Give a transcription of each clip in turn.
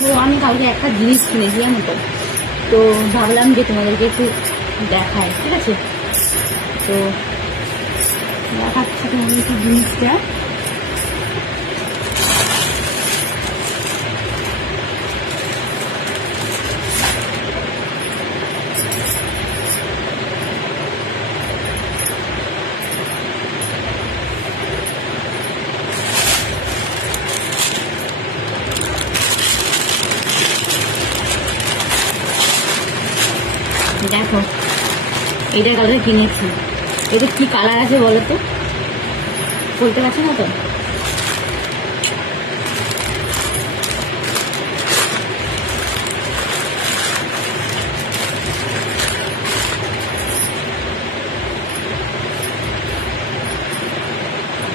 তো আমি কালকে একটা জিনিস কিনেছি জানো তো, তো ভাবলাম যে তোমাদেরকে একটু দেখায়, ঠিক আছে? তো দেখাচ্ছি তোমাদেরকে জিনিসটা। দেখো, এটা কালকে কিনেছি। এটা কি কালার আছে বলো তো? বলতে পারছি না তো।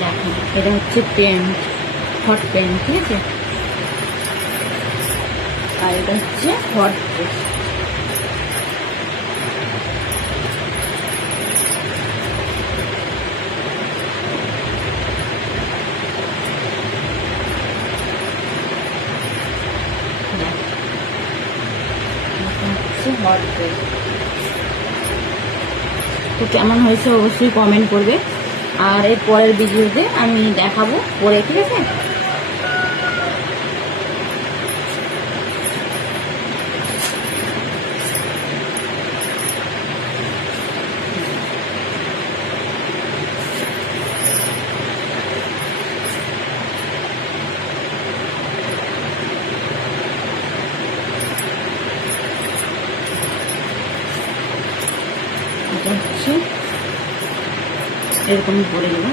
দেখো, এটা হচ্ছে প্যান্ট, হট প্যান্ট, ঠিক আছে? আর এটা হচ্ছে হট ড্রেস। তো কেমন হয়েছে অবশ্যই কমেন্ট করবে, আর এর পরের ভিডিওতে আমি দেখাবো পরে, ঠিক আছে? এটা হচ্ছে এরকম করে দেবো।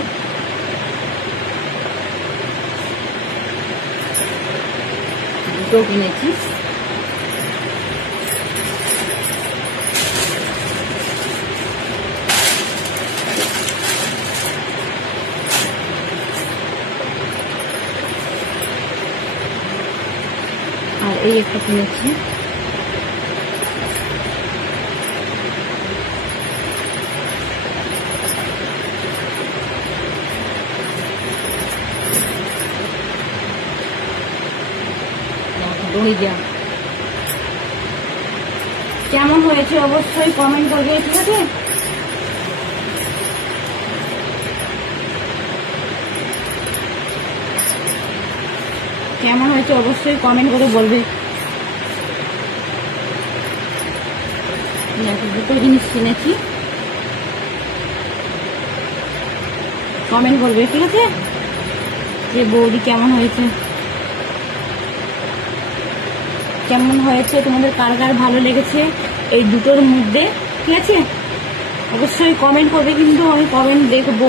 দুটো কিনেছি। আর এই একটা কিনেছি। কেমন হয়েছে অবশ্যই কমেন্ট করবে, ঠিক আছে? কেমন হয়েছে অবশ্যই কমেন্ট করে বলবে। দুটো জিনিস কিনেছি, কমেন্ট করবে, ঠিক আছে? যে বৌদি কেমন হয়েছে, কেমন হয়েছে, তোমাদের কার কার ভালো লেগেছে এই দুটোর মধ্যে, ঠিক আছে? অবশ্যই কমেন্ট করবে, কিন্তু আমি কমেন্ট দেখবো।